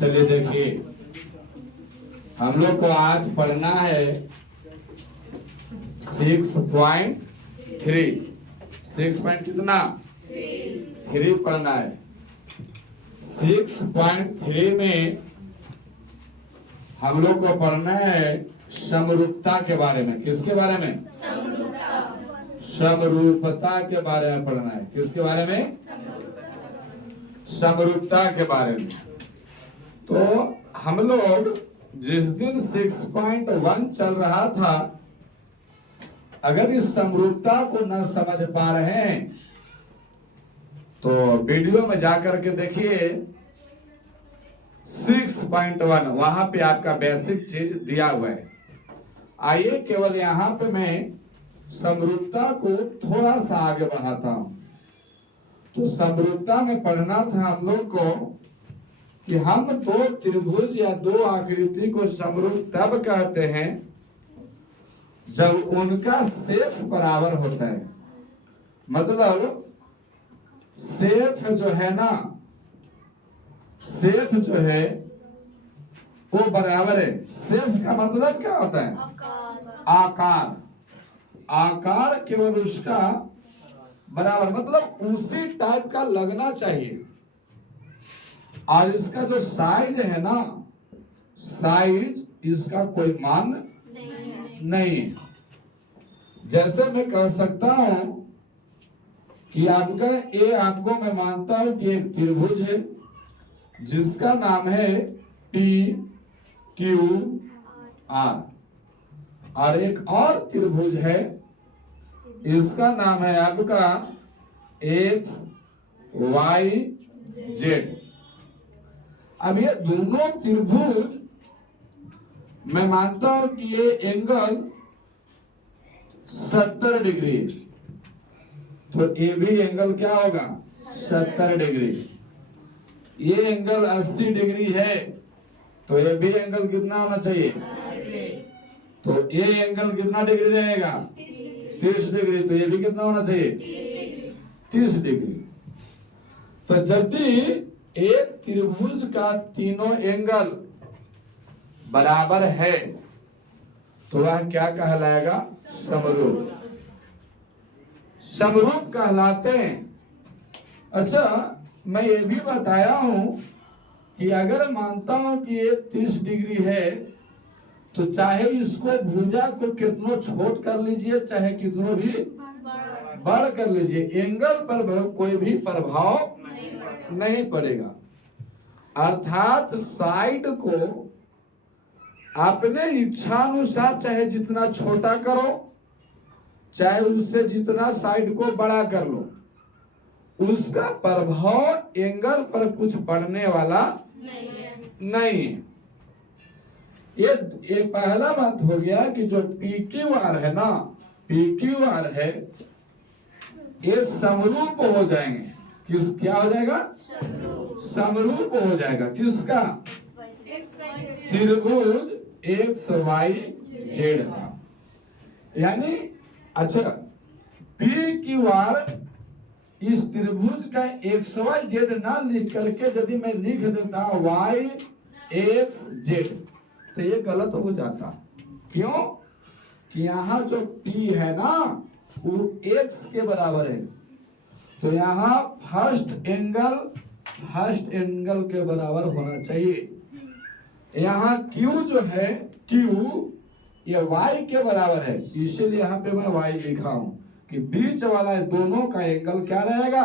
चलिए देखिए, हम लोग को आज पढ़ना है 6.3। 6 पॉइंट कितना 3 पढ़ना है। 6.3 में हम लोग को पढ़ना है समरूपता के बारे में। किसके बारे में? समरूपता के बारे में पढ़ना है। किसके बारे में? समरूपता के बारे में। तो हम लोग जिस दिन 6.1 चल रहा था, अगर इस समरूपता को न समझ पा रहे हैं तो वीडियो में जाकर के देखिए 6.1, वहां पे आपका बेसिक चीज दिया हुआ है। आइए केवल यहाँ पे मैं समरूपता को थोड़ा सा आगे बढ़ाता हूं। तो समरूपता में पढ़ना था हम लोग को कि हम दो त्रिभुज या दो आकृति को समरूप तब कहते हैं जब उनका सेफ बराबर होता है। मतलब सेफ जो है ना, सेफ जो है वो बराबर है। सेफ का मतलब क्या होता है? आकार। आकार केवल उसका बराबर, मतलब उसी टाइप का लगना चाहिए। और इसका जो साइज है ना, साइज इसका कोई मान नहीं है। जैसे मैं कह सकता हूं कि आपका ए, आपको मैं मानता हूं कि एक त्रिभुज है जिसका नाम है PQR, और एक और त्रिभुज है, इसका नाम है आपका XYZ। अब ये दोनों त्रिभुज मैं मानता हूं कि ये एंगल 70 डिग्री है, तो ये भी एंगल क्या होगा? 70 डिग्री। ये एंगल 80 डिग्री है, तो ये भी एंगल कितना होना चाहिए? तो ये एंगल कितना डिग्री रहेगा? 30 डिग्री। तो ये भी कितना होना चाहिए? 30 डिग्री। तो यदि एक त्रिभुज का तीनों एंगल बराबर है तो वह क्या कहलाएगा? समरूप। समरूप कहलाते हैं। अच्छा, मैं ये भी बताया हूं कि अगर मानता हूं कि ये 30 डिग्री है, तो चाहे इसको भुजा को कितनो छोट कर लीजिए, चाहे कितनो भी बड़ कर लीजिए, एंगल पर कोई भी प्रभाव नहीं पड़ेगा। अर्थात साइड को अपने इच्छानुसार चाहे जितना छोटा करो, चाहे उससे जितना साइड को बड़ा कर लो, उसका प्रभाव एंगल पर कुछ पड़ने वाला नहीं। ये पहला बात हो गया कि जो PQR है ना, PQR है, ये समरूप हो जाएंगे। क्या हो जाएगा? समरूप हो जाएगा। किसका? त्रिभुज XYZ का। यानी अच्छा, PQR इस त्रिभुज का XYZ ना लिख करके यदि मैं लिख देता YXZ, तो ये गलत हो जाता। क्यों? कि यहाँ जो P है ना, वो X के बराबर है, तो यहाँ फर्स्ट एंगल के बराबर होना चाहिए। यहाँ Q जो है, Q ये Y के बराबर है, इसीलिए यहाँ पे मैं Y लिखा हूं कि बीच वाला दोनों का एंगल क्या रहेगा?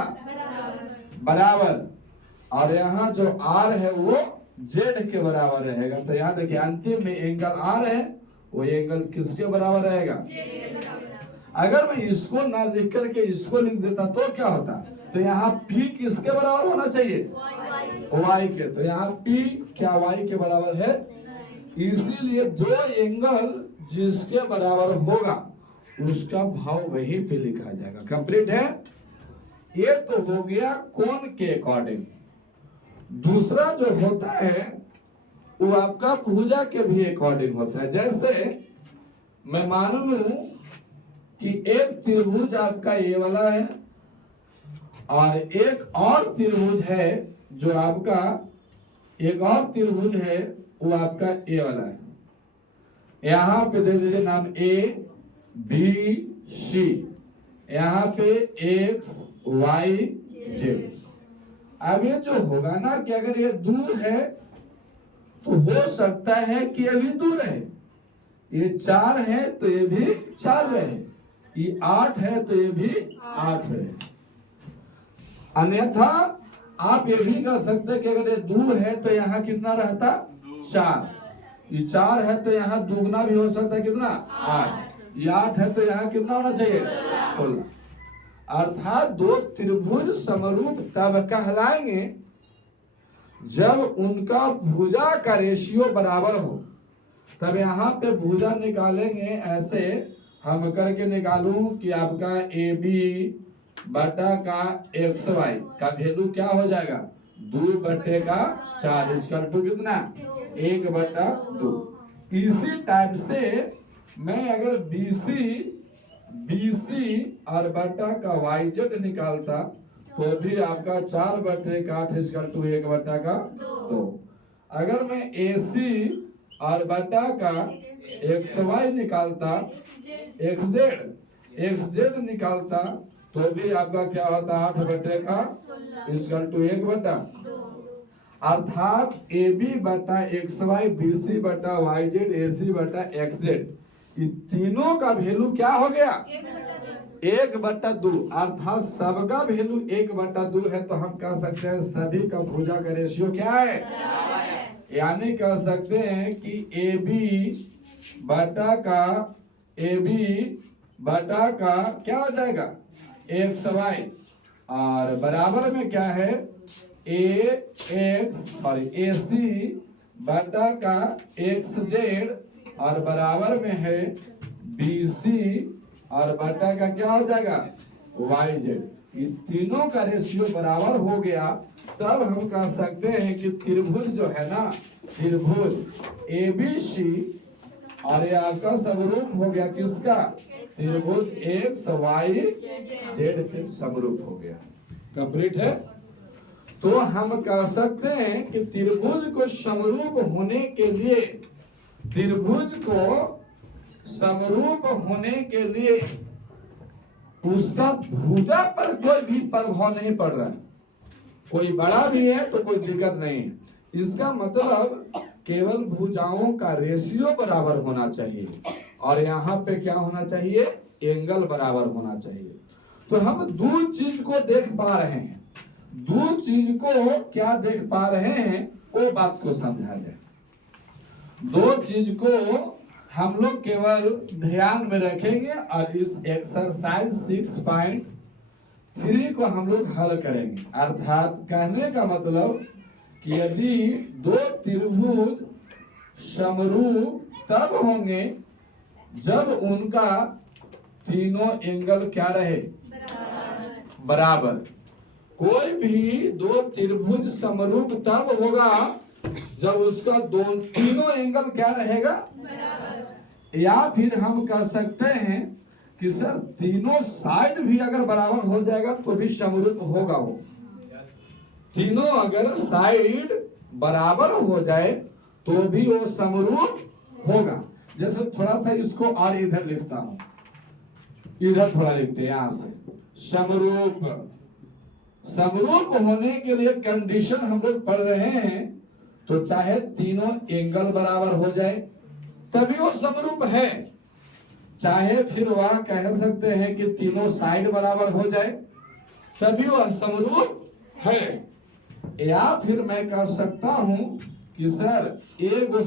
बराबर। और यहाँ जो R है वो Z के बराबर रहेगा। तो यहाँ देखिए अंतिम में एंगल R है, वो एंगल किसके बराबर रहेगा? अगर मैं इसको ना लिख करके इसको लिख देता तो क्या होता? तो यहाँ P किसके बराबर होना चाहिए? Y के। तो यहाँ P क्या Y के बराबर है? इसीलिए जो एंगल जिसके बराबर होगा उसका भाव वहीं पे लिखा जाएगा। कंप्लीट है? ये तो हो गया कोण के अकॉर्डिंग। दूसरा जो होता है वो आपका भुजा के भी अकॉर्डिंग होता है। जैसे मैं मान लूं कि एक त्रिभुज आपका ये वाला है और एक और त्रिभुज है जो आपका एक और त्रिभुज है, वो आपका ए वाला है। यहाँ पे दे दीजिए नाम ए बी सी, यहाँ पे एक्स वाई जेड। अब ये जो होगा ना कि अगर ये दूर है तो हो सकता है कि ये भी दूर है, ये 4 है तो ये भी 4 रहे, ये 8 है तो ये भी 8 रहे। अन्यथा आप ये भी कह सकते हैं कि अगर ये दूर है तो यहाँ कितना रहता 4, ये 4 है तो यहाँ दुगना भी हो सकता है कितना 8, ये 8 है तो यहाँ कितना होना चाहिए 16। अर्थात दो त्रिभुज समरूप तब कहलाएंगे जब उनका भुजा का रेशियो बराबर हो। तब यहाँ पे भुजा निकालेंगे, ऐसे हम करके निकालूं कि आपका ए बी बटा का एक्स वाई का वैल्यू क्या हो जाएगा 2/4 इसका टू कितना 1/2। इसी टाइप से मैं अगर BC और बटा का YZ निकालता तो भी आपका 4/8 इसका टू 1/2। अगर मैं AC और बटा का XY निकालता XZ निकालता तो भी आपका क्या होता 8/16 इसका टू 1/2। अर्थात AB बटा XY BC बटा YZ AC बटा XZ ये तीनों का वैल्यू क्या हो गया 1/2। अर्थात सबका वैल्यू 1/2 है तो हम कह सकते हैं सभी का भुजा का रेशियो क्या है, यानी कह सकते हैं कि AB बटा का क्या हो जाएगा XY और बराबर में क्या है AC बटा का XZ और बराबर में है BC और बटा का क्या हो जाएगा YZ। ये तीनों का रेशियो बराबर हो गया तब हम कह सकते हैं कि त्रिभुज जो है ना त्रिभुज ABC और ये आपका समरूप हो गया किसका त्रिभुज XYZ के समरूप हो गया। कंप्लीट है। तो हम कह सकते हैं कि त्रिभुज को समरूप होने के लिए उसका भुजा पर कोई भी प्रभाव नहीं पड़ रहा है, कोई बड़ा भी है तो कोई दिक्कत नहीं है। इसका मतलब केवल भुजाओं का रेशियो बराबर होना चाहिए और यहाँ पे क्या होना चाहिए एंगल बराबर होना चाहिए। तो हम दो चीज को देख पा रहे हैं, दो चीज को क्या देख पा रहे हैं वो बात को समझा जाए। दो चीज को हम लोग केवल ध्यान में रखेंगे और इस एक्सरसाइज 6.3 को हम लोग हल करेंगे। अर्थात कहने का मतलब कि यदि दो त्रिभुज समरूप तब होंगे जब उनका तीनों एंगल क्या रहे बराबर। कोई भी दो त्रिभुज समरूप तब होगा जब उसका तीनों एंगल क्या रहेगा बराबर। या फिर हम कह सकते हैं कि सर तीनों साइड भी अगर बराबर हो जाएगा तो भी समरूप होगा। वो तीनों अगर साइड बराबर हो जाए तो भी वो समरूप होगा। जैसे थोड़ा सा इसको और इधर लिखता हूं, इधर थोड़ा लिखते हैं यहां से। समरूप होने के लिए कंडीशन हम लोग पढ़ रहे हैं तो चाहे तीनों एंगल बराबर हो जाए तभी वो समरूप है, चाहे फिर वह कह सकते हैं कि तीनों साइड बराबर हो जाए तभी वह समरूप है। या फिर मैं कह सकता हूं कि सर दो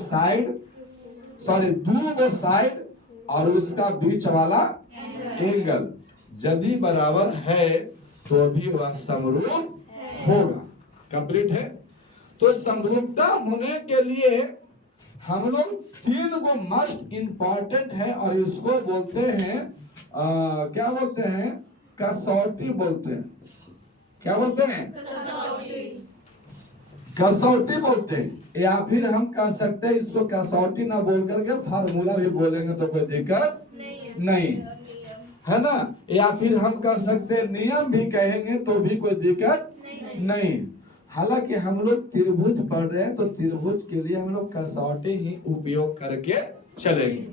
साइड और उसका बीच वाला एंगल यदि बराबर है तो भी वह समरूप होगा। कंप्लीट है। तो समरूपता होने के लिए हम लोग 3 को मस्ट इंपॉर्टेंट है और इसको बोलते हैं क्या बोलते हैं कसौटी बोलते हैं। क्या बोलते हैं कसौटी बोलते हैं। या फिर हम कह सकते हैं इसको कसौटी ना बोल करके फार्मूला भी बोलेंगे तो कोई दिक्कत नहीं है ना। या फिर हम कह सकते हैं नियम भी कहेंगे तो भी कोई दिक्कत नहीं। हालांकि हम लोग त्रिभुज पढ़ रहे हैं तो त्रिभुज के लिए हम लोग कसौटी ही उपयोग करके चलेंगे।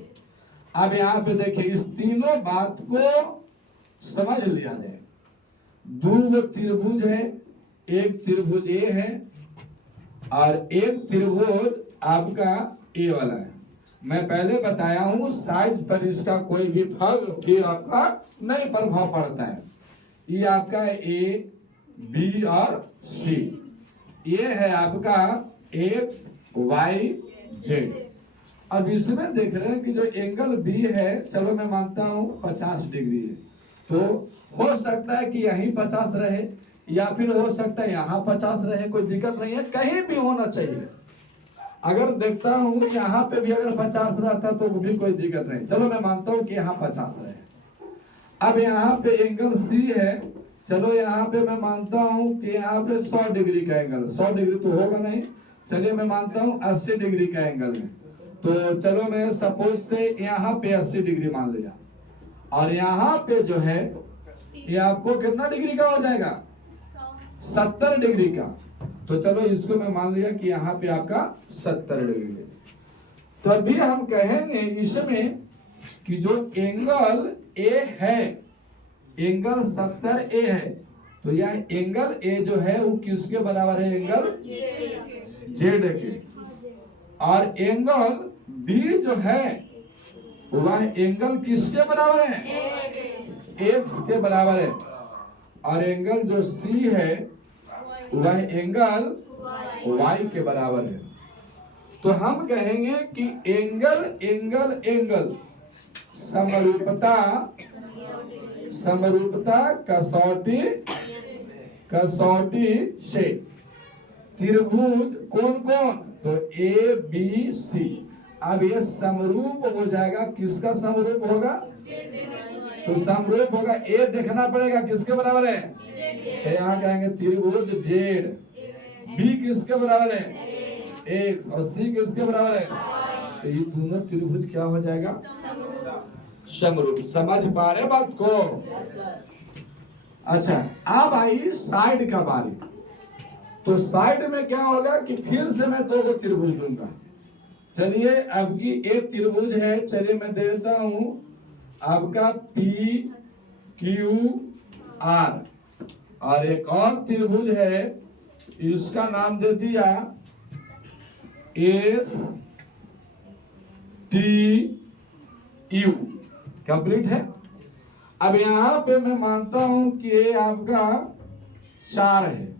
अब यहाँ पे देखिए इस तीनों बात को समझ लिया जाए। दो त्रिभुज है, एक त्रिभुज ए है और एक त्रिभुज आपका ए वाला है। मैं पहले बताया हूं साइज पर इसका कोई भी फर्क भी आपका नहीं प्रभाव पड़ता है। ये आपका ए बी और सी, ये है आपका एक्स वाई जेड। अब इसमें देख रहे हैं कि जो एंगल बी है, चलो मैं मानता हूं 50 डिग्री है, तो हो सकता है कि यहीं 50 रहे या फिर हो सकता है यहाँ 50 रहे, कोई दिक्कत नहीं है, कहीं भी होना चाहिए। अगर देखता हूँ यहाँ पे भी अगर 50 रहता तो भी कोई दिक्कत नहीं, चलो मैं मानता हूँ कि यहाँ 50 रहे। अब यहाँ पे एंगल सी है, चलो यहाँ पे मैं मानता हूँ कि यहाँ पे 100 डिग्री का एंगल, 100 डिग्री तो होगा नहीं, चलिए मैं मानता हूँ 80 डिग्री का एंगल है। तो चलो मैं सपोज से यहाँ पे 80 डिग्री मान लिया और यहाँ पे जो है ये आपको कितना डिग्री का हो जाएगा, 70 डिग्री का। तो चलो इसको मैं मान लिया कि यहाँ पे आपका 70 डिग्री है। तभी हम कहेंगे इसमें कि जो एंगल ए है, एंगल 70 ए है, तो यह एंगल ए जो है वो किसके बराबर है, एंगल जेड के। और एंगल बी जो है वह एंगल किसके बराबर है, एक्स के बराबर है। और एंगल जो सी है वह एंगल वाई के बराबर है। तो हम कहेंगे कि एंगल एंगल एंगल समरूपता, समरूपता कसौटी, कसौटी से त्रिभुज कौन कौन, तो ए बी सी। अब ये समरूप हो जाएगा, किसका समरूप होगा, तो समरूप होगा, ए देखना पड़ेगा किसके बराबर है, तो यहाँ कहेंगे त्रिभुज जेड, बी किसके बराबर है, एक्स, और सी किसके बराबर है, तो ये दोनों त्रिभुज क्या हो जाएगा, समरूप। समझ पा रहे बात को। अच्छा अब आई साइड का बारी। तो साइड में क्या होगा कि फिर से मैं दो त्रिभुज लूंगा। चलिए अब की एक त्रिभुज है, चलिए मैं दे देता हूं आपका पी क्यू आर, और एक और त्रिभुज है इसका नाम दे दिया एस टी यू। कंप्लीट है। अब यहां पे मैं मानता हूं कि ये आपका 4 है,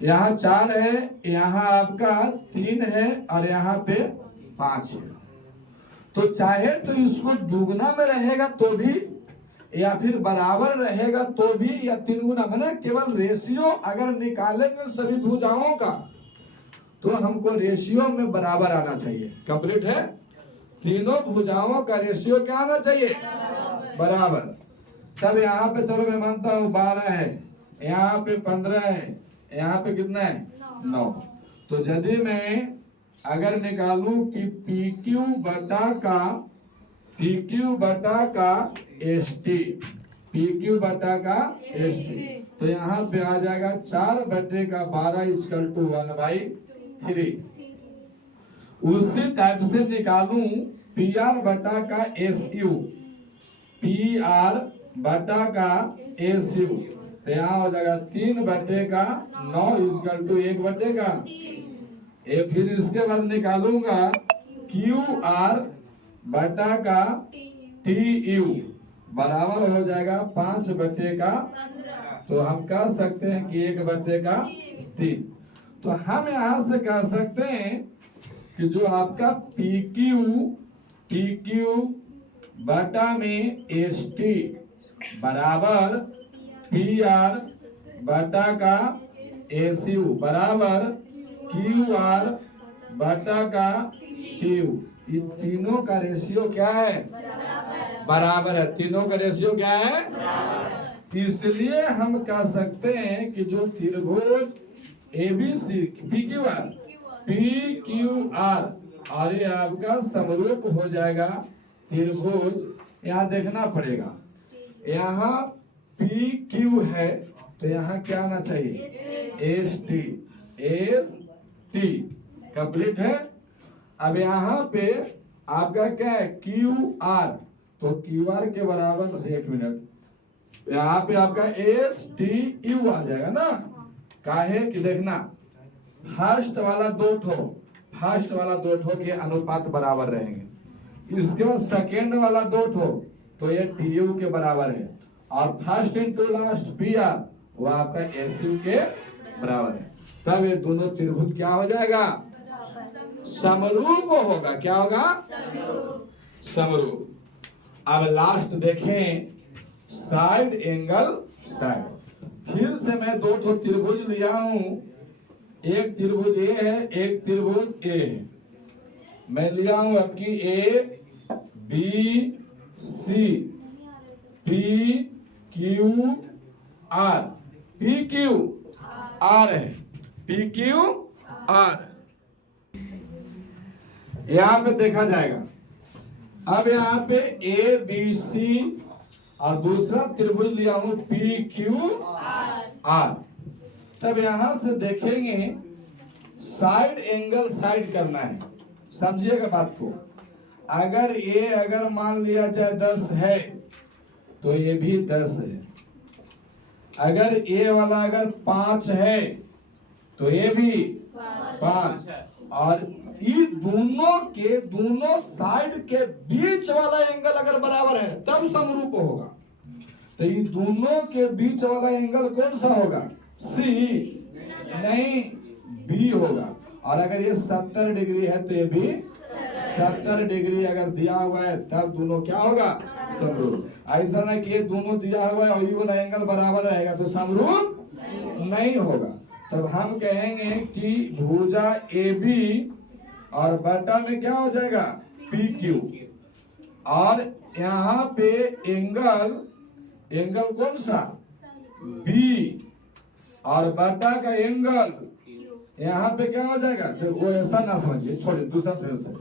यहाँ 4 है, यहाँ आपका 3 है और यहाँ पे 5 है। तो चाहे तो इसको दुगुना में रहेगा तो भी, या फिर बराबर रहेगा तो भी, या 3 गुना, मैंने केवल रेशियो अगर निकालेंगे सभी भुजाओं का तो हमको रेशियो में बराबर आना चाहिए। कंप्लीट है। तीनों भुजाओं का रेशियो क्या आना चाहिए, बराबर। तब यहाँ पे चलो मैं मानता हूँ 12 है, यहाँ पे 15 है, यहाँ पे कितना है 9। तो यदि मैं अगर निकालूं कि पी क्यू बटा का एस टी, पी क्यू बटा का एस टी, तो यहाँ पे आ जाएगा 4 बटे का 12 इक्वल टू 1/3। उसी टाइप से निकालूं पी आर बटा का एस यू, पी आर बटा का एस यू, तो यहाँ हो जाएगा 3 बटे का 9 इक्वल टू 1 बटे का। फिर इसके बाद निकालूंगा क्यू आर बटा का टी यू बराबर हो जाएगा 5 बटे का, तो हम कह सकते हैं कि 1 बटे का 3। तो हम यहां से कह सकते हैं कि जो आपका पी क्यू बटा में एस टी बराबर पी आर बटा का एस यू बराबर क्यू आर बटा का क्यू, ये तीनों का रेशियो क्या है, बराबर है। तीनों का रेशियो क्या है, इसलिए हम कह सकते हैं कि जो त्रिभुज एबीसी पी क्यू आर, और ये आपका समरूप हो जाएगा त्रिभुज। यहाँ देखना पड़ेगा, यहाँ पी क्यू है तो यहाँ क्या आना चाहिए? S T. S T complete है। अब यहाँ पे आपका क्या है? Q R. तो क्यू आर के बराबर, एक मिनट, यहाँ पे आपका एस टी यू आ जाएगा ना। काहे कि देखना, फर्स्ट वाला दो ठो के अनुपात बराबर रहेंगे। इसके बाद सेकेंड वाला दो ठो, तो ये टी यू के बराबर है। और first into last P R, वो आपका एस यू के बराबर है। तब ये दोनों त्रिभुज क्या हो जाएगा? समरूप होगा। क्या होगा? समरूप। अब लास्ट देखें, साइड एंगल साइड। फिर से मैं दो ठो त्रिभुज लिया हूं। एक त्रिभुज ए है, एक त्रिभुज ए है। मैं लिया हूं आपकी A B C P Q R. P Q R है, पी क्यू आर यहां पे देखा जाएगा। अब यहाँ पे ए बी सी और दूसरा त्रिभुज लिया हूं पी क्यू आर। तब यहां से देखेंगे, साइड एंगल साइड करना है। समझिएगा बात को। अगर ये अगर मान लिया जाए 10 है, तो ये भी 10 है। अगर ए वाला अगर 5 है, तो ये भी 5। और ये दोनों साइड के बीच वाला एंगल अगर बराबर है, तब समरूप होगा। तो ये दोनों के बीच वाला एंगल कौन सा होगा? सी नहीं, बी होगा। और अगर ये 70 डिग्री है, तो ये भी 70 डिग्री अगर दिया हुआ है, तब दोनों क्या होगा? समरूप। ऐसा ना कि ये दोनों दिया हुआ है और ये वाला एंगल बराबर रहेगा, तो समरूप नहीं होगा। तब हम कहेंगे कि भुजा ए बी और बटा में क्या हो जाएगा? P Q. और यहाँ पे एंगल कौन सा? बी। और बटा का एंगल यहाँ पे क्या हो जाएगा? देखो ऐसा ना समझिए, छोड़िए, दूसरा से।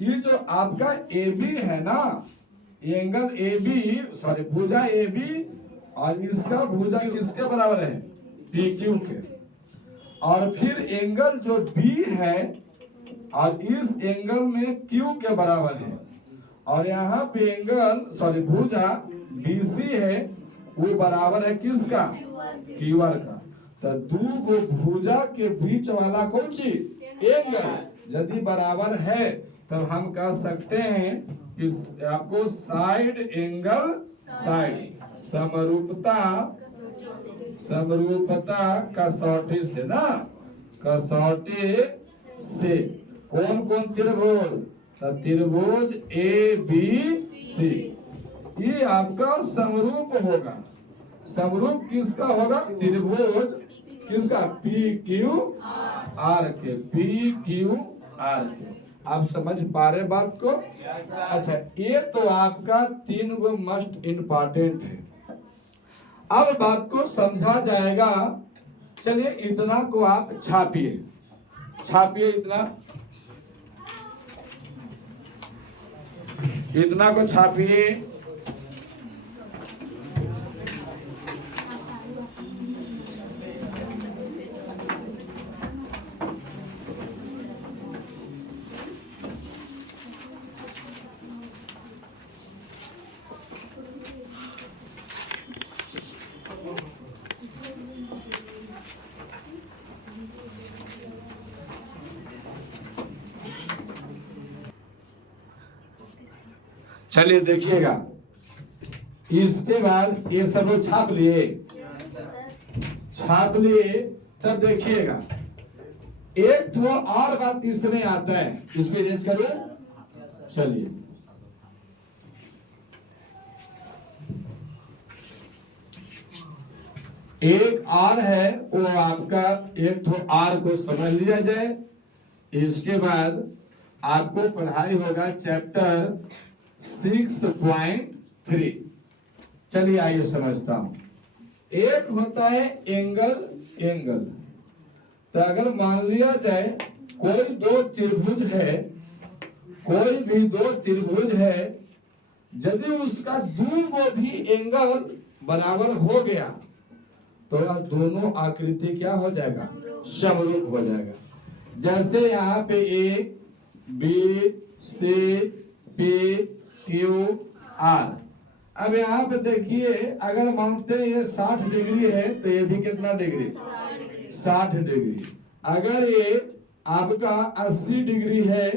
ये जो आपका ए बी है ना, एंगल ए बी, सॉरी भुजा ए बी, और इसका भुजा किसके बराबर है? पी क्यू के। और फिर एंगल जो बी है, और इस एंगल में क्यू के बराबर है। और यहाँ पे एंगल, सॉरी भुजा बीसी है, वो बराबर है किसका? क्यू आर का। तो दो भुजा के बीच वाला कौन चीज? एंगल यदि बराबर है, तब हम कह सकते हैं कि आपको साइड एंगल साइड समरूपता कसौटी से ना, कसौटी से कौन कौन त्रिभुज? तो त्रिभुज ए बी सी, ये आपका समरूप होगा। समरूप किसका होगा? त्रिभुज किसका? पी क्यू आर के। पी क्यू आर के। आप समझ पा रहे बात को? अच्छा, ये तो आपका 3 गो मस्ट इम्पॉर्टेंट है। अब बात को समझा जाएगा। चलिए इतना को आप छापिए इतना को छापिए। चलिए देखिएगा, इसके बाद ये सब लोग छाप लिए। तब देखिएगा, एक तो और बात इसमें आता है, इसमें रेंज करो। चलिए एक आर है, वो आपका एक तो आर को समझ लिया जाए। इसके बाद आपको पढ़ाई होगा चैप्टर 6.3। चलिए आइए समझता हूं। एक होता है एंगल। तो अगर मान लिया जाए कोई दो त्रिभुज है, यदि उसका दो भी एंगल बराबर हो गया, तो यह दोनों आकृति क्या हो जाएगा, समरूप हो जाएगा। जैसे यहाँ पे A B C P Q R. अब यहाँ पे देखिए, अगर मानते हैं ये 60 डिग्री है तो ये भी कितना डिग्री, 60 डिग्री। अगर ये आपका 80 डिग्री है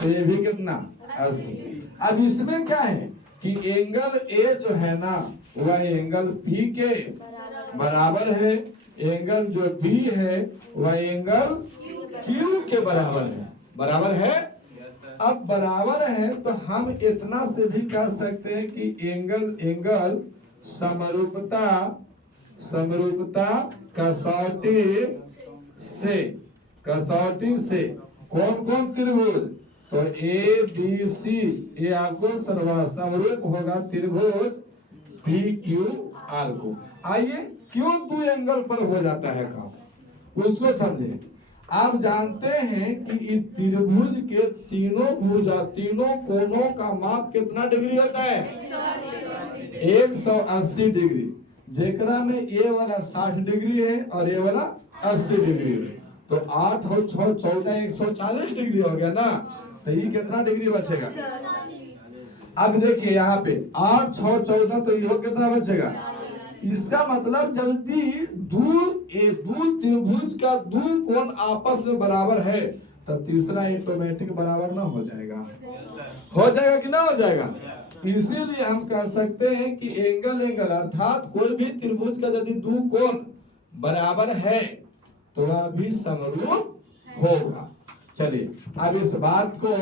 तो ये भी कितना, 80। अब इसमें क्या है कि एंगल ए जो है ना वह एंगल पी के बराबर है, एंगल जो बी है वह एंगल क्यू के बराबर है। बराबर है। अब बराबर है तो हम इतना से भी कह सकते हैं कि एंगल समरूपता कसौटी से कौन कौन त्रिभुज, तो ए बी सी ये आपको समरूप होगा त्रिभुज पी क्यू आर को। आइए क्यों दो एंगल पर हो जाता है काम, उसको समझे। आप जानते हैं कि इस त्रिभुज के तीनों कोनों का माप कितना डिग्री होता है, 180 डिग्री। जेकरा में ए वाला 60 डिग्री है और ए वाला 80 डिग्री है, तो 8 और 6 14 140 डिग्री हो गया ना। तो ये कितना डिग्री बचेगा। अब देखिए यहाँ पे 8 6 14, तो ये कितना बचेगा। इसका मतलब जल्दी दो त्रिभुज का दो कोण आपस में बराबर है तो तीसरा ऑटोमेटिक बराबर ना हो जाएगा। हो जाएगा कि ना हो जाएगा। इसीलिए हम कह सकते हैं कि एंगल अर्थात कोई भी त्रिभुज का यदि दो कोण बराबर है तो वह भी समरूप होगा। चलिए अब इस बात को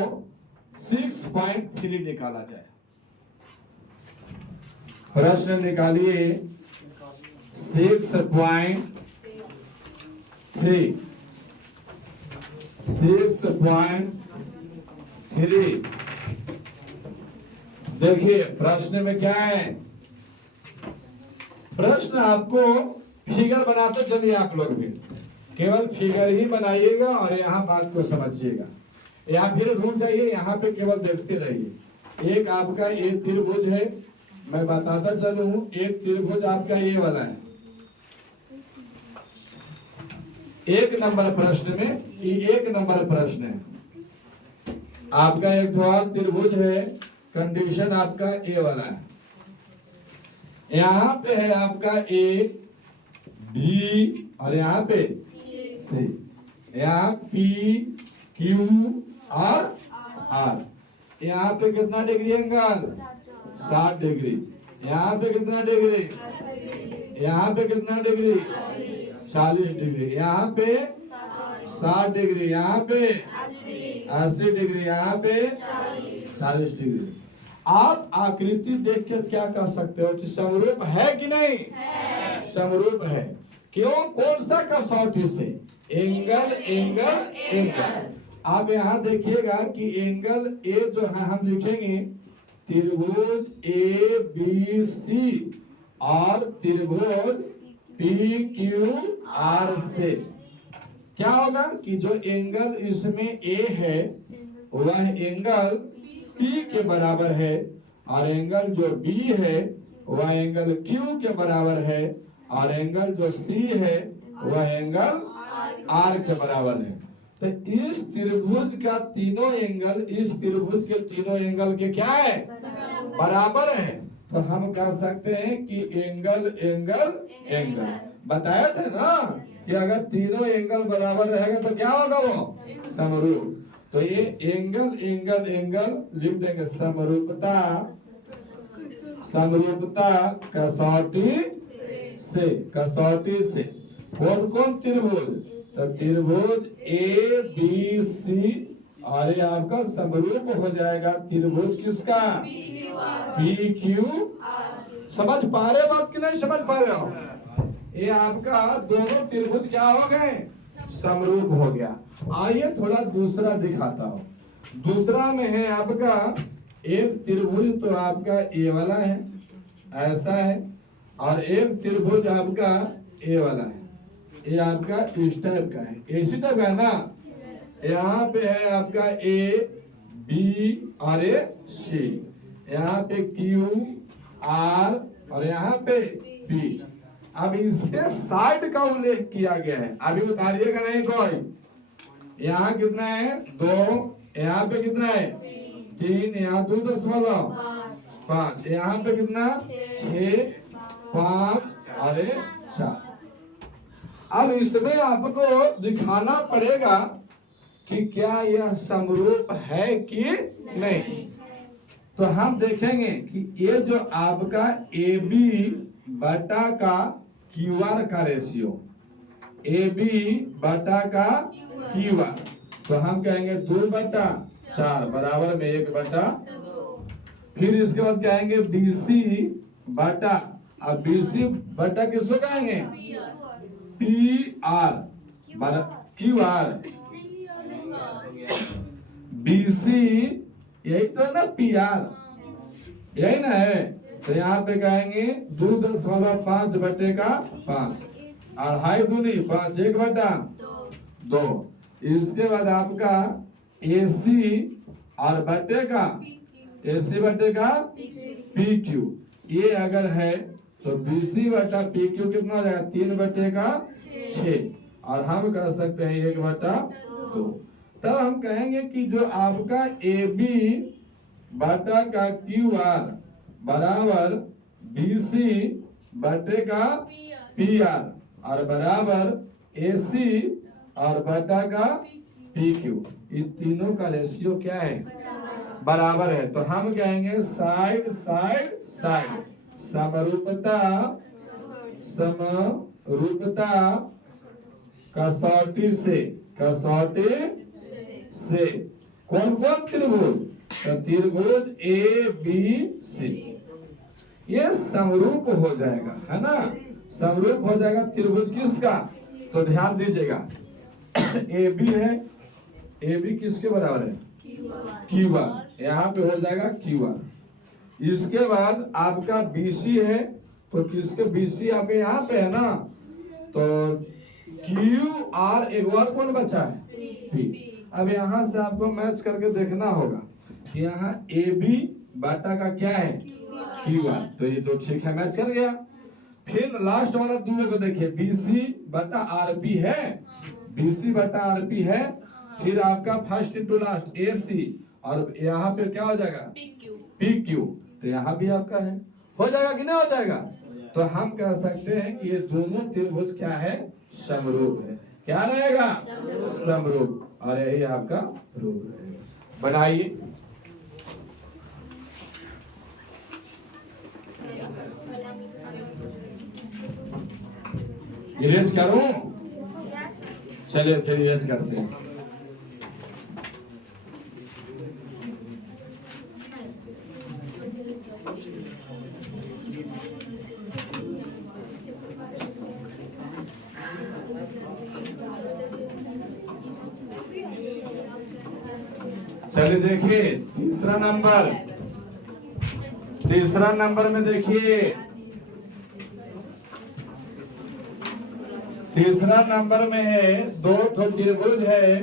6.3 निकाला जाए। प्रश्न निकालिए 6.3 देखिए प्रश्न में क्या है। प्रश्न आपको फिगर बनाते चलिए, आप लोग भी केवल फिगर ही बनाइएगा और यहाँ बात को समझिएगा। यहाँ फिर घूम जाइए, यहाँ पे केवल देखते रहिए। एक आपका ये त्रिभुज है, मैं बताता चलूं। एक त्रिभुज आपका ये वाला है। एक नंबर प्रश्न में एक नंबर प्रश्न है आपका एक और त्रिभुज है, कंडीशन आपका ए वाला है। यहाँ पे है आपका ए बी और यहाँ पे सी, यहाँ पी क्यू और आर। यहाँ पे कितना डिग्री एंगल, 60 डिग्री। यहाँ पे कितना डिग्री, यहाँ पे कितना डिग्री, 40 डिग्री। यहाँ पे 60 डिग्री, यहाँ पे 80 डिग्री, यहाँ पे 40 डिग्री। आप आकृति देखकर क्या कह सकते हो कि समरूप है कि नहीं है? समरूप है। क्यों, कौन सा कसौटी से, एंगल। आप यहाँ देखिएगा कि एंगल ए जो है हम लिखेंगे त्रिभुज ए बी सी और त्रिभुज पी क्यू आर से क्या होगा कि जो एंगल इसमें ए है वह एंगल पी के बराबर है और एंगल जो बी है वह एंगल क्यू के बराबर है और एंगल जो सी है वह एंगल आर के बराबर है। तो इस त्रिभुज का तीनों एंगल, इस त्रिभुज के तीनों एंगल के क्या है, बराबर है। तो हम कह सकते हैं कि एंगल बताया था ना कि अगर तीनों एंगल बराबर रहेगा तो क्या होगा, वो समरूप। तो ये एंगल लिख देंगे समरूपता कसौटी से कौन कौन त्रिभुज, तो त्रिभुज ए बी सी और ये आपका समरूप हो जाएगा त्रिभुज किसका, पी क्यू। समझ पा रहे बात कि नहीं समझ पा रहे हो। ये आपका दोनों त्रिभुज क्या हो गए, समरूप हो गया। आइए थोड़ा दूसरा दिखाता हूँ। दूसरा में है आपका एक त्रिभुज तो आपका ए वाला है, ऐसा है, और एक त्रिभुज आपका ए वाला है। ये आपका इस टाइप का है, इसी टाइप का है ना। यहाँ पे है आपका ए बी और ए सी, यहाँ पे क्यू आर और यहाँ पे पी। अब इसके साइड का उल्लेख किया गया है, अभी उतारिएगा नहीं कोई। यहाँ कितना है 2, यहाँ पे कितना है 3, यहाँ 2.5, यहाँ पे कितना 6, 5 और 4। अब इसमें आपको दिखाना पड़ेगा कि क्या यह समरूप है कि नहीं। तो हम देखेंगे कि ये जो आपका AB बटा का QR का रेशियो, AB बटा का QR, तो हम कहेंगे 2/4 बराबर में 1/2। फिर इसके बाद कहेंगे BC बटा, अब BC बटा किसको कहेंगे PR QR, BC यही तो ना PR, यही ना है। तो यहाँ पे कहेंगे 2.5/5, 2.5 दूनी 5, 1/2। इसके बाद आपका AC और बटे का PQ, ये अगर है तो BC बटा PQ कितना हो जाएगा 3/6, और हम कर सकते हैं 1/2। तब हम कहेंगे कि जो आपका AB बटा का QR बराबर BC बटे का PR और बराबर AC और बटा का PQ, इन तीनों का रेशियो क्या है बराबर है। तो हम कहेंगे साइड साइड साइड, समरूपता कसौटी से कौन कौन त्रिभुज, तो त्रिभुज ABC ये समरूप हो जाएगा, है ना, समरूप हो जाएगा त्रिभुज किसका, तो ध्यान दीजिएगा AB है, AB किसके बराबर है QR, यहाँ पे हो जाएगा QR। इसके बाद आपका BC है, तो किसके BC आपके यहाँ पे है ना, तो QR एक और कौन बचा है P। अब यहाँ से आपको मैच करके देखना होगा कि यहाँ AB बाटा का क्या है QR, तो ये तो ठीक है, मैच कर गया। फिर लास्ट वाला दूसरे को देखिए, BC बटा RP है, BC बटा RP है, फिर आपका फर्स्ट इंटू लास्ट AC, और यहाँ पे क्या हो जाएगा PQ, तो यहाँ भी आपका है, हो जाएगा कि नहीं हो जाएगा। तो हम कह सकते हैं कि ये दोनों त्रिभुज क्या है समरूप है, क्या रहेगा समरूप, और यही आपका रूप रहेगा। बनाइए, इरेज करूं, चलिए फिर इरेज करते हैं। चलिए देखिए तीसरा नंबर में देखिए, तीसरा नंबर में है दो ठो त्रिभुज है,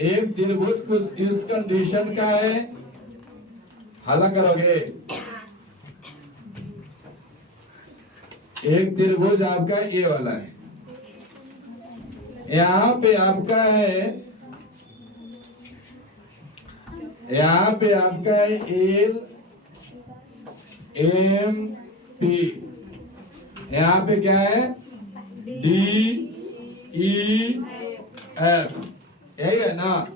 एक त्रिभुज कुछ इस कंडीशन का है, हल करोगे, एक त्रिभुज आपका ये वाला है, यहाँ पे आपका है, यहाँ पे आपका है LMP, यहाँ पे क्या है DEF, यही है ना।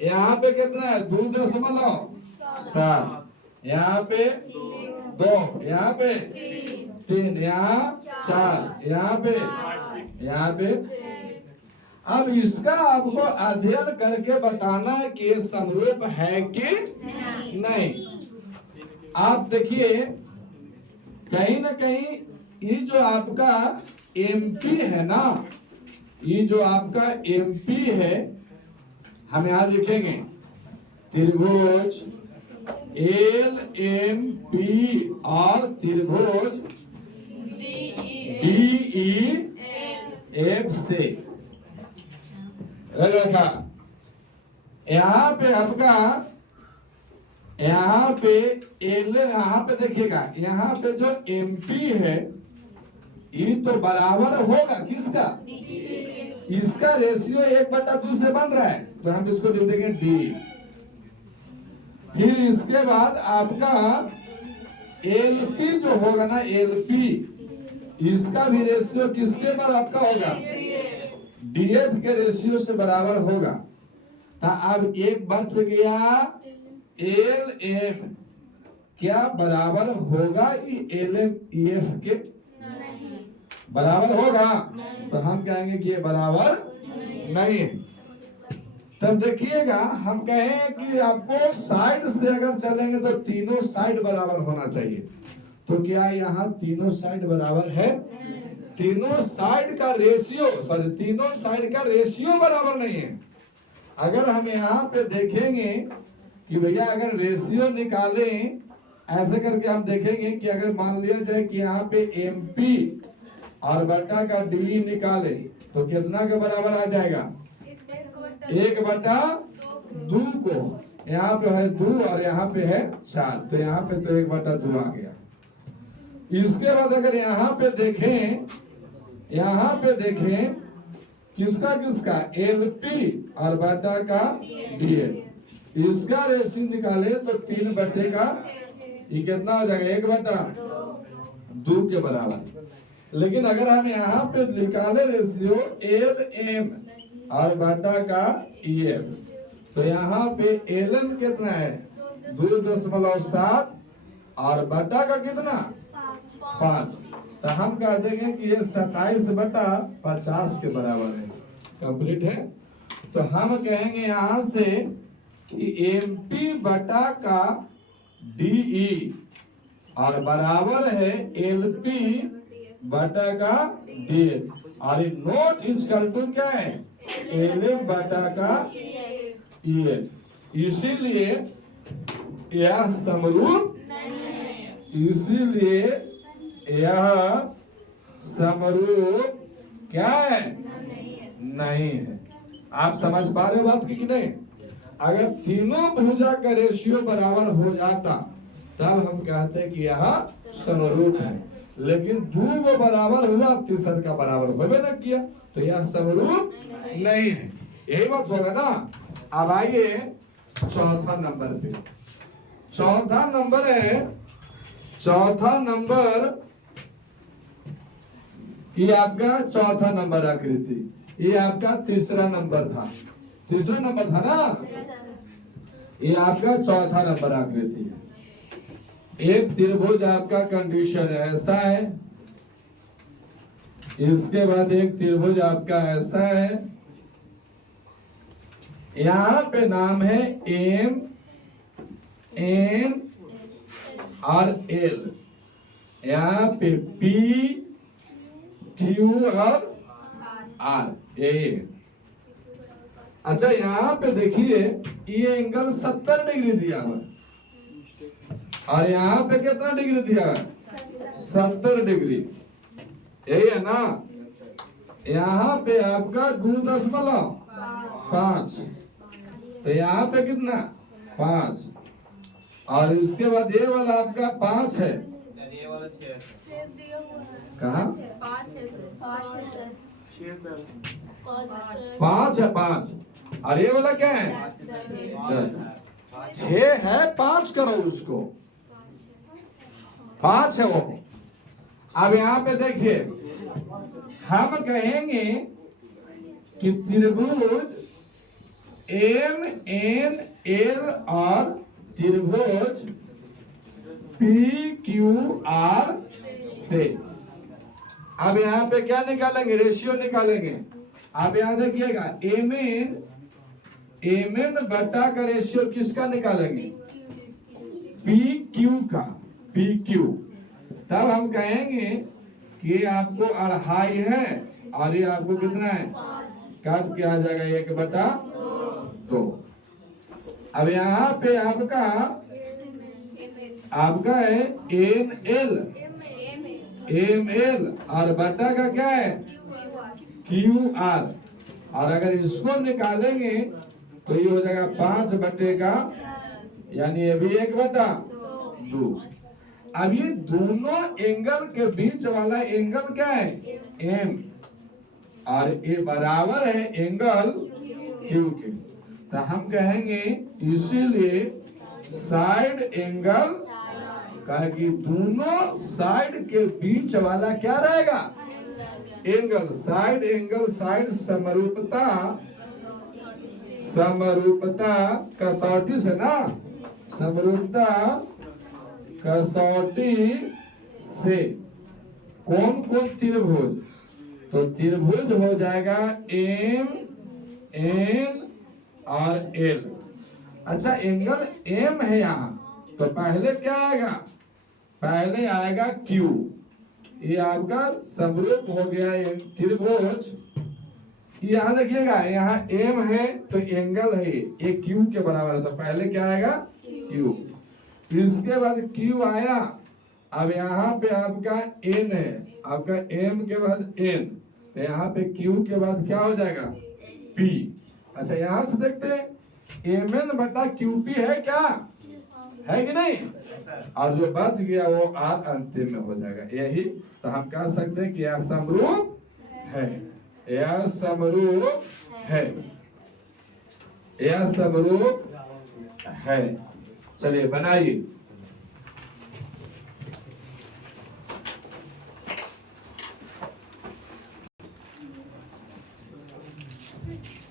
यहाँ पे कितना है 2.7, यहाँ पे 2, यहाँ पे 3, यहाँ 4, यहाँ पे। अब इसका आपको अध्ययन करके बताना है कि ये समरूप है कि नहीं। आप देखिए कहीं ना कहीं ये जो आपका MP है ना, ये जो आपका MP है, हम यहाँ लिखेंगे त्रिभुज LMP और त्रिभुज DEF से रखा। यहाँ पे आपका, यहाँ पे देखिएगा, यहाँ पे जो MP है ई तो बराबर होगा किसका, इसका रेशियो 1/2 से बन रहा है, तो हम इसको लिख देंगे डी। फिर इसके बाद आपका एलपी जो होगा ना, एलपी, इसका भी रेशियो किसके बराबर आपका होगा, डीएफ के रेशियो से बराबर होगा। तो अब एक बच गया, एल एम क्या बराबर होगा एल एम ईएफ के बराबर होगा, तो हम कहेंगे कि ये बराबर नहीं है। तब देखिएगा हम कहें कि आपको साइड से अगर चलेंगे तो तीनों साइड बराबर होना चाहिए, तो क्या यहाँ तीनों साइड बराबर है, तीनों साइड का रेशियो, सॉरी तीनों साइड का रेशियो बराबर नहीं है। अगर हम यहाँ पे देखेंगे कि भैया अगर रेशियो निकालें ऐसे करके हम देखेंगे कि अगर मान लिया जाए कि यहाँ पे एमपी और बटा का डी निकाले तो कितना के बराबर आ जाएगा, 1/2 को, यहाँ पे है 2 और यहाँ पे है 4, तो यहाँ पे तो 1/2 आ गया। इसके बाद अगर यहाँ पे देखें, यहाँ पे देखें किसका किसका, एलपी और बटा का डीएल, इसका रेशियो निकाले तो 3 का ये कितना हो जाएगा, 1/2 के बराबर। लेकिन अगर हम यहाँ पे निकाले रेशियो एल एम और बटा का ईएफ, तो यहाँ पे एल एम कितना है 2.7 और बटा का कितना 5, तो हम कह देंगे कि ये 27/50 के बराबर है। कंप्लीट है। तो हम कहेंगे यहाँ से कि एमपी बटा का डीई और बराबर है एलपी बटा का डीएल, और नोट इक्वल टू क्या है, एलएम बटा का ईएल। इसीलिए यह समरूप, इसीलिए यह समरूप क्या है, नहीं है। आप समझ पा रहे हो बात की नहीं? अगर तीनों भुजा का रेशियो बराबर हो जाता तब हम कहते हैं कि यह समरूप है, लेकिन 2 बराबर हुआ, तीसर का बराबर होवे न किया, तो यह समरूप नहीं है। यही बात होगा ना। अब आइए चौथा नंबर पे। चौथा नंबर है, चौथा नंबर, ये आपका चौथा नंबर आकृति, ये आपका तीसरा नंबर था, तीसरा नंबर था ना, ये आपका चौथा नंबर आकृति है। एक त्रिभुज आपका कंडीशन ऐसा है, इसके बाद एक त्रिभुज आपका ऐसा है, यहाँ पे नाम है एम एन और एल, यहाँ पे पी क्यू और आर ए। अच्छा यहाँ पे देखिए ये एंगल 70 डिग्री दिया हुआ और यहाँ पे कितना डिग्री दिया है, 70 डिग्री, यही है ना। यहाँ पे आपका 2.5, तो यहाँ पे कितना 5, और इसके बाद ये वाला आपका 5 है, कहाँ 5 है, 5, और ये वाला क्या है 10, 6 है, 5 करो उसको, 5 है वो। अब यहाँ पे देखिए हम कहेंगे कि त्रिभुज एम एन एल और त्रिभुज पी क्यू आर से, अब यहाँ पे क्या निकालेंगे, रेशियो निकालेंगे। आप यहाँ देखिएगा एम एन बटा का रेशियो किसका निकालेंगे, पी क्यू का, पी क्यू। तब हम कहेंगे कि ये आपको 2.5 है और ये आपको कितना है, कब क्या आ जाएगा 1/2। अब यहाँ पे आपका है एन एल और बटा का क्या है क्यू आर, और अगर इसको निकालेंगे तो ये हो जाएगा 5 बटे का, यानी ये भी 1/2। अब ये दोनों एंगल के बीच वाला एंगल क्या है? एम, और ये बराबर है एंगल क्यू के। तो हम कहेंगे इसीलिए साइड एंगल का कि दोनों साइड के बीच वाला क्या रहेगा? एंगल। साइड एंगल, साइड समरूपता, समरूपता कसौटी से ना, समरूपता कसौटी से कौन कौन त्रिभुज? तो त्रिभुज हो जाएगा एम, एन और एल। अच्छा, एंगल एम है यहाँ, तो पहले क्या आएगा? पहले आएगा क्यू। ये आपका समरूप हो गया त्रिभुज। यहाँ देखिएगा, यहाँ एम है तो एंगल है ये क्यू के बराबर है, तो पहले क्या आएगा? क्यू। इसके बाद क्यू आया, अब यहाँ पे आपका एन है, आपका एम के बाद एन, तो यहाँ पे क्यू के बाद क्या हो जाएगा? पी। अच्छा, यहाँ से देखते हैं एम एन बटा क्यू पी है क्या? है कि नहीं? और जो बच गया वो आर अंतिम में हो जाएगा। यही तो हम कह सकते हैं कि यह समरूप है, यह समरूप है, यह समरूप है। चलिए बनाइए।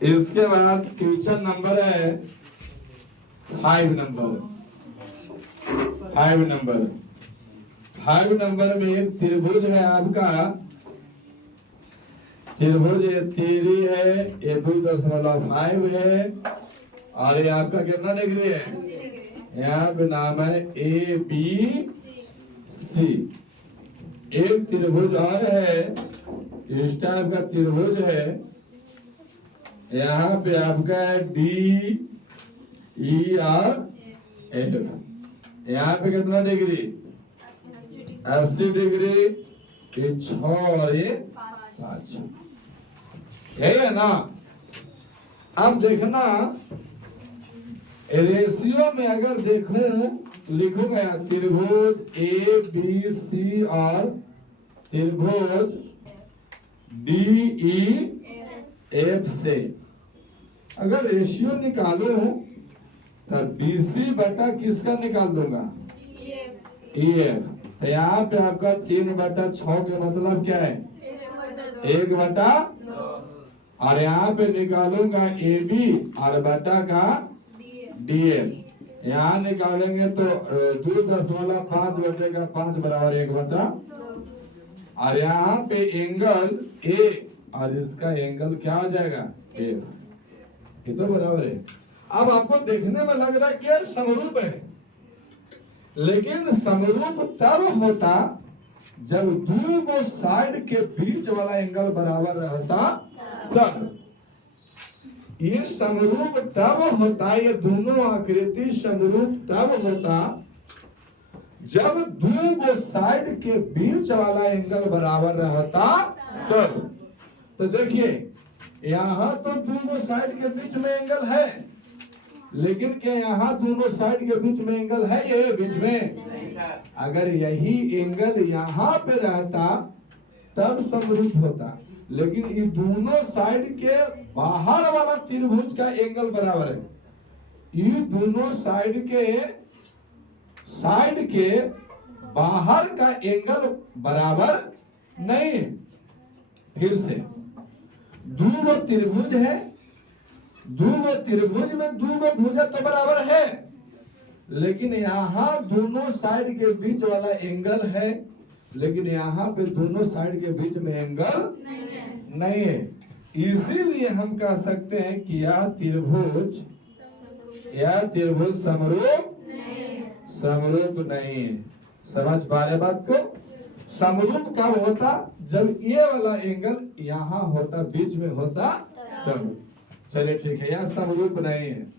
इसके बाद क्वेश्चन नंबर है 5 नंबर। 5 नंबर में एक त्रिभुज है आपका, त्रिभुज ये 3 है, ये 2.5 है, और ये आपका कितना डिग्री है? यहाँ पे नाम है ए बी सी। एक त्रिभुज और है, इस टाइप का त्रिभुज है, यहाँ पे आपका है डी ई आर एफ। यहाँ पे कितना डिग्री? 80 डिग्री। ये 6 और ये 5, यही है ना? अब देखना रेशियो में, अगर देखूं लिखूंगा त्रिभुज ए बी सी और त्रिभुज डी ई एफ से अगर रेशियो निकालूं तो बीसी बटा किसका निकाल दूंगा? E F. तो यहाँ पे आपका 3/6 के मतलब क्या है? 1/2। और यहाँ पे निकालूंगा ए बी और बटा का डी एफ। यहाँ निकालेंगे तो 2.5 बटे का 5 बराबर 1/2। और यहाँ पे एंगल ए और इसका एंगल क्या हो जाएगा? ए। ये तो बराबर है। अब आपको देखने में लग रहा है कि यार समरूप है, लेकिन समरूप तब होता जब दो साइड के बीच वाला एंगल बराबर रहता तब। ये समरूप तब होता, ये दोनों आकृति समरूप तब होता जब दो साइड के बीच वाला एंगल बराबर रहता तब। तो देखिए यहाँ तो दोनों साइड के बीच में एंगल है, लेकिन क्या यहाँ दोनों साइड के बीच में एंगल है? ये बीच में अगर यही एंगल यहाँ पे रहता तब समरूप होता, लेकिन ये दोनों साइड के बाहर वाला त्रिभुज का एंगल बराबर है। ये दोनों साइड के बाहर का एंगल बराबर नहीं। फिर से दो त्रिभुज है, दो त्रिभुज में दो भुजा तो बराबर है, लेकिन यहाँ दोनों साइड के बीच वाला एंगल है, लेकिन यहाँ पे दोनों साइड के बीच में एंगल नहीं है। इसीलिए हम कह सकते हैं कि यह त्रिभुज समरूप नहीं है। समझ पा रहे बात को? समरूप कब होता? जब ये वाला एंगल यहाँ होता, बीच में होता तब। चलिए ठीक है, यह समरूप नहीं है।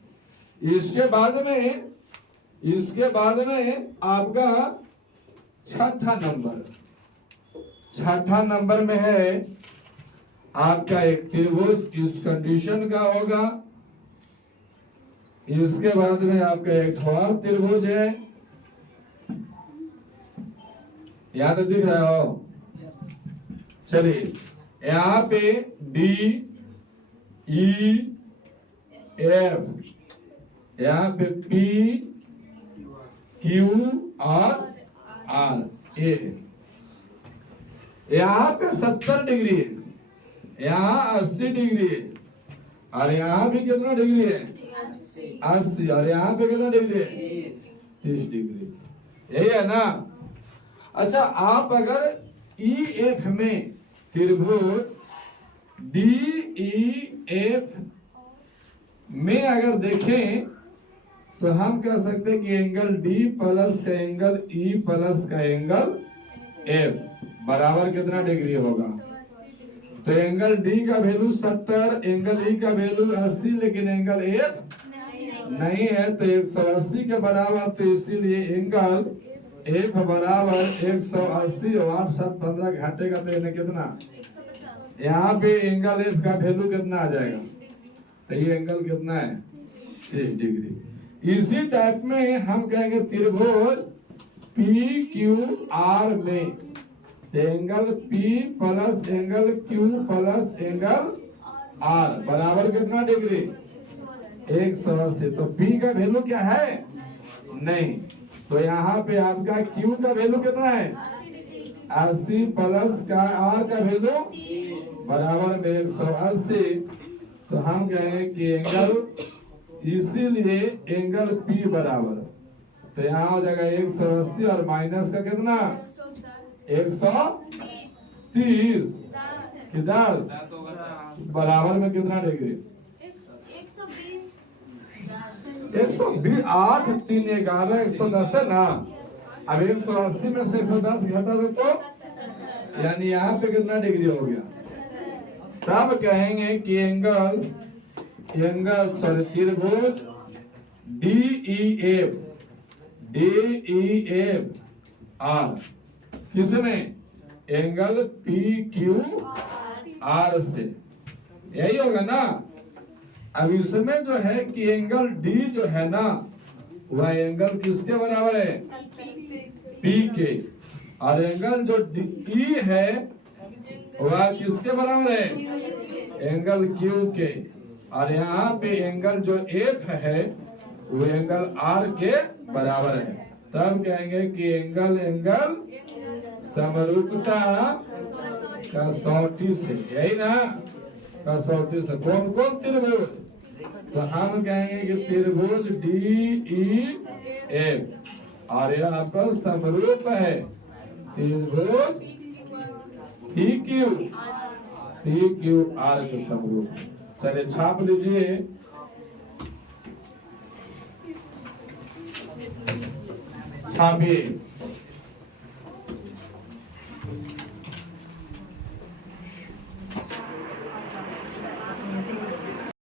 इसके बाद में आपका छठा नंबर में है आपका एक त्रिभुज, इस कंडीशन का होगा। इसके बाद में आपका एक और त्रिभुज है, यहाँ तो दिख रहा हो। चलिए यहाँ पे D E F, यहाँ पे P Q और R A, यहाँ पे 70 डिग्री है, यहाँ 80 डिग्री है, और यहाँ भी कितना डिग्री है 80, और यहाँ पे कितना डिग्री है 30 डिग्री, यही है ना। अच्छा आप अगर EF में त्रिभुज DEF में अगर देखें तो हम कह सकते हैं कि एंगल D प्लस का एंगल E प्लस का एंगल F बराबर कितना डिग्री होगा। तो एंगल D का वैल्यू 70, एंगल E का वैल्यू 80, लेकिन एंगल F नहीं है तो 180 के बराबर, तो इसीलिए एंगल F बराबर 180 और 8 7 15 घाटेगा तो इन्हें कितना, यहाँ पे एंगल F का वैल्यू कितना आ जाएगा, तो ये एंगल कितना है 30 डिग्री। इसी टाइप में हम कहेंगे त्रिभुज PQR में angle P plus angle Q plus angle R बराबर कितना डिग्री 180। तो P का वैल्यू क्या है नहीं, तो यहाँ पे आपका Q का वैल्यू कितना है 80 प्लस का R का वैल्यू बराबर में 180। तो हम कहेंगे कि एंगल, इसीलिए एंगल P बराबर, तो यहाँ हो जाएगा 180 और माइनस का कितना 130 कि 10 बराबर में कितना डिग्री 120, 8 3 11 110 है ना। अब 180 में से 110 घटा दो तो यानी यहाँ पे कितना डिग्री हो गया। तब कहेंगे कि एंगल सॉरी त्रिभुज DEF R किसमें एंगल PQR से, यही होगा ना। अब इसमें जो है कि एंगल D जो है ना वह एंगल किसके बराबर है P के, और एंगल जो E है वह किसके बराबर है एंगल Q के, और यहाँ पे एंगल जो F है वो एंगल R के बराबर है। तब कहेंगे कि एंगल समरूपता कसौटी से, यही ना कसौटी से कौन कौन त्रिभुज, तो हम कहेंगे कि त्रिभुज DEF, और यहाँ पर समरूप है त्रिभुज PQR के समरूप। चलिए छाप लीजिए, छापिए।